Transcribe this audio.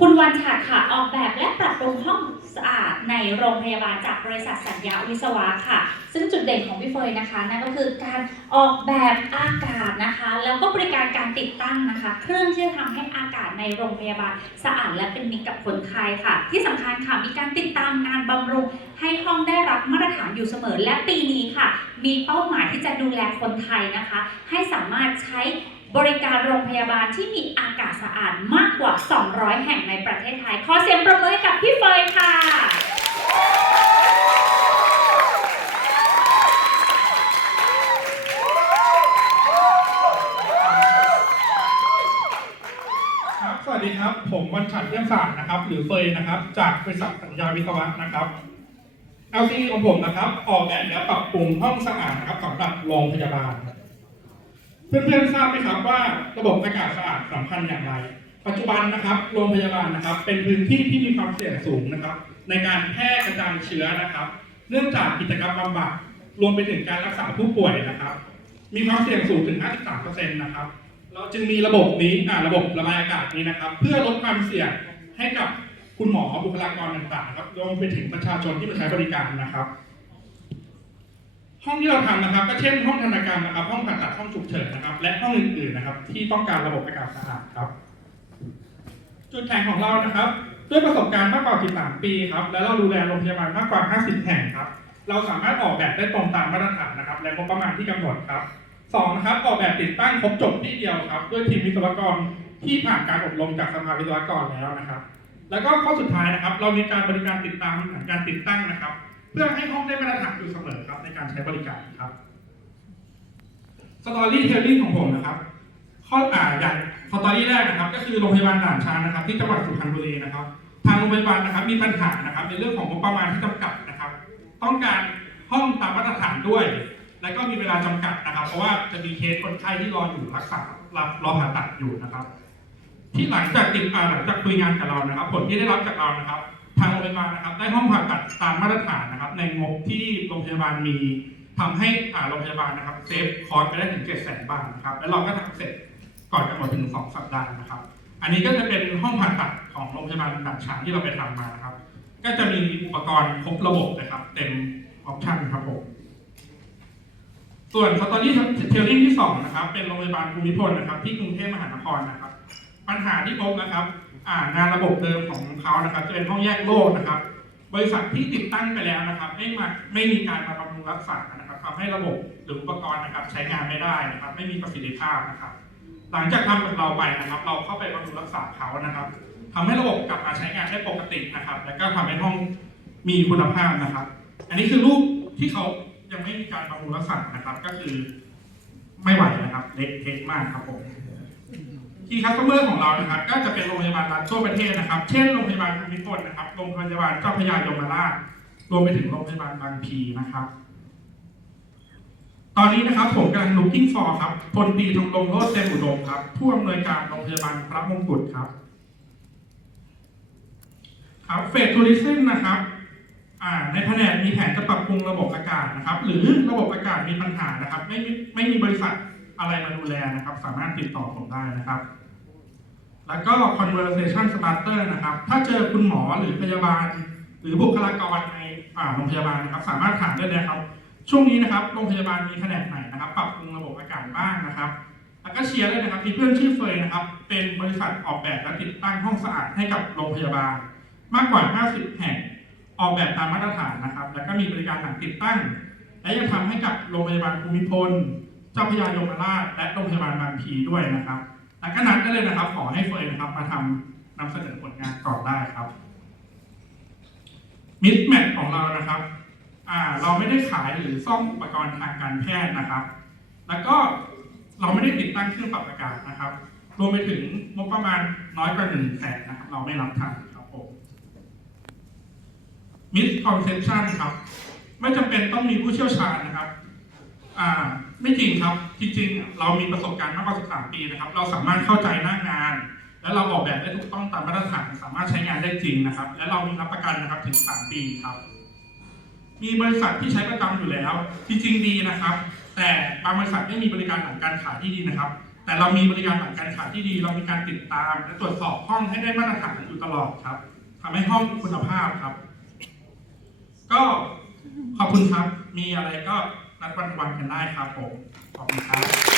คุณวันฉัดค่ะออกแบบและปรับปรุงห้องสะอาดในโรงพยาบาลจากบริษัทสัญญาวิศวะค่ะ ซึ่งจุดเด่นของพี่เฟยนะคะนั่นก็คือการออกแบบอากาศนะคะ แล้วก็บริการการติดตั้งนะคะ เครื่องที่จะทำให้อากาศในโรงพยาบาลสะอาดและเป็นมิตรกับคนไข้ค่ะ ที่สำคัญค่ะมีการติดตามงานบำรุงให้ห้องได้รับมาตรฐานอยู่เสมอและปีนี้ค่ะ มีเป้าหมายที่จะดูแลคนไทยนะคะ ให้สามารถใช้ บริการโรงพยาบาลที่มีอากาศสะอาดมากกว่า 200 แห่งในประเทศไทย ขอเสียงปรบมือให้กับพี่เฟยค่ะ ครับ สวัสดีครับ ผมวันฉันเยี่ยมสารนะครับ หรือเฟยนะครับ จากบริษัทสัญญาวิศวะนะครับ LC ของผมนะครับ ออกแบบและปรับปรุงห้องสะอาดนะครับสำหรับโรงพยาบาล เพื่อนๆทราบไหมครับว่าระบบอากาศสะอาดสำคัญอย่างไร ปัจจุบันนะครับโรงพยาบาลนะครับ เป็นพื้นที่ที่มีความเสี่ยงสูงนะครับ ในการแพร่กระจายเชื้อนะครับ เนื่องจากกิจกรรมบำบัดรวมไปถึงการรักษาผู้ป่วยนะครับ มีความเสี่ยงสูงถึง 53%นะครับ เราจึงมีระบบนี้อ่าระบบระบายอากาศนี้นะครับ เพื่อลดความเสี่ยงให้กับคุณหมอบุคลากรต่างๆครับรวมไปถึงประชาชนที่มาใช้บริการนะครับ ห้องที่เราทำนะครับ ก็เช่นห้องธนากรรมนะครับ ห้องผ่าตัดห้องฉุกเฉินนะครับ และห้องอื่นๆนะครับ ที่ต้องการระบบอากาศสะอาดครับ จุดแข็งของเรานะครับ ด้วยประสบการณ์มากกว่า 13 ปีครับและเราดูแลโรงพยาบาลมากกว่า 50 แห่งครับ เราสามารถออกแบบได้ตรงตามมาตรฐานนะครับ และงบประมาณที่กำหนดครับสองนะครับออกแบบติดตั้งครบจบที่เดียวครับ ด้วยทีมวิศวกรที่ผ่านการอบรมจากสภาวิศวกรแล้วนะครับ แล้วก็ข้อสุดท้ายนะครับ เรามีการบริการติดตามหลังการติดตั้งนะครับ เพื่อให้ห้องได้มาตรฐานอยู่เสมอครับในการใช้บริการครับสตอรี่เทลลิ่งของผมนะครับ ข้ออ่าอย่างสตอรี่แรกนะครับ ก็คือโรงพยาบาลด่านช้างนะครับ ที่จังหวัดสุพรรณบุรีนะครับ ทางโรงพยาบาลนะครับ มีปัญหานะครับ ในเรื่องของงบประมาณที่จำกัดนะครับ ต้องการห้องตามมาตรฐานด้วย และก็มีเวลาจำกัดนะครับ เพราะว่าจะมีเคสคนไข้ที่รออยู่รักษารรอผ่าตัดอยู่นะครับ ที่หลังจากติดอ่าหลังจากคุยงานกับเรานะครับ ผลที่ได้รับจากเรานะครับ ทางโรงพยาบาลนะครับ ได้ห้องผ่าตัดตามมาตรฐานนะครับ ในงบที่โรงพยาบาลมีทำให้อาโรงพยาบาลนะครับเซฟคอร์สไปได้ถึง7 0 0 0 0 0บาทนะครับและเราก็ทำเสร็จก่อนกำหนดถึง2สัปดาห์นะครับ อันนี้ก็จะเป็นห้องผ่าตัดของโรงพยาบาลด่านช้างที่เราไปทำมานะครับ ก็จะมีอุปกรณ์ครบระบบนะครับ เต็มออปชั่นครับผมส่วนสตอรี่เทลลิ่งที่สองนะครับเป็นโรงพยาบาลภูมิพลนะครับ ที่กรุงเทพมหานครนะครับ ปัญหาที่พบนะครับ งานระบบเดิมของเขานะครับจะเป็นห้องแยกโลกนะครับ บริษัทที่ติดตั้งไปแล้วนะครับ ไม่มาไม่มีการมาบำรุงรักษานะครับทำให้ระบบหรืออุปกรณ์นะครับ ใช้งานไม่ได้นะครับ ไม่มีประสิทธิภาพนะครับ หลังจากทำกับเราไปนะครับ เราเข้าไปบำรุงรักษาเขานะครับทำให้ระบบกลับมาใช้งานได้ปกตินะครับ และก็ทำให้ห้องมีคุณภาพนะครับ อันนี้คือรูปที่เขายังไม่มีการบำรุงรักษานะครับ ก็คือไม่ไหวนะครับเล็กเทะมากครับผม ที่คัสเตอร์ของเรานะครับ ก็จะเป็นโรงพยาบาลรัฐทั่วประเทศนะครับ เช่นโรงพยาบาลภูมิพลนะครับ โรงพยาบาลเจ้าพระยายมราช รวมไปถึงโรงพยาบาลบางพีนะครับ ตอนนี้นะครับผมกำลัง looking for ครับพลตรีธงรงโรจน์เต็มอุดมครับ ผู้อำนวยการโรงพยาบาลพระมงกุฎครับ ครับเฟสทัวริซึมนะครับอ่าในแผนกมีแผนจะปรับปรุงระบบอากาศนะครับ หรือระบบอากาศมีปัญหานะครับ ไม่ไม่มีบริษัท อะไรมาดูแลนะครับ สามารถติดต่อผมได้นะครับ แล้วก็ conversation starter นะครับ ถ้าเจอคุณหมอหรือพยาบาล หรือบุคลากรในโรงพยาบาลนะครับ สามารถถามได้เลยครับ ช่วงนี้นะครับโรงพยาบาลมีแผนกไหนนะครับ ปรับปรุงระบบอากาศบ้างนะครับ แล้วก็เชียร์เลยนะครับมีเพื่อนชื่อเฟยนะครับ เป็นบริษัทออกแบบและติดตั้งห้องสะอาดให้กับโรงพยาบาล มากกว่า 50 แห่งออกแบบตามมาตรฐานนะครับ แล้วก็มีบริการหลังติดตั้ง และยังทำให้กับโรงพยาบาลภูมิพล เจ้าพระยายมราชและโรงพยาบาลบางพีด้วยนะครับแล้วก็นัดได้เลยนะครับ ขอให้เฟยนะครับมาทำนำเสนอผลงานก่อนได้ครับมิดแมทของเรานะครับอ่าเราไม่ได้ขายหรือซ่อมอุปกรณ์ทางการแพทย์นะครับ แล้วก็เราไม่ได้ติดตั้งเครื่องปรับอากาศนะครับ รวมไปถึงงบประมาณน้อยกว่าหนึ่งแสนนะครับ เราไม่รับทำครับผม misconception ครับ ไม่จำเป็นต้องมีผู้เชี่ยวชาญนะครับอ่า ไม่จริงครับจริงๆ เรามีประสบการณ์มากกว่า 13 ปีนะครับ เราสามารถเข้าใจหน้างาน แล้วเราออกแบบได้ถูกต้องตามมาตรฐานสามารถใช้งานได้จริงนะครับ และเรามีรับประกันนะครับถึง 3 ปีครับ มีบริษัทที่ใช้ประจำอยู่แล้ว จริงๆดีนะครับ แต่บางบริษัทไม่มีบริการหลังการขายที่ดีนะครับ แต่เรามีบริการหลังการขายที่ดี เรามีการติดตาม และตรวจสอบห้องให้ได้มาตรฐานอยู่ตลอดครับ ทำให้ห้องคุณภาพครับ ก็ขอบคุณครับมีอะไรก็ พักวันๆกันได้ครับผม ขอบคุณครับ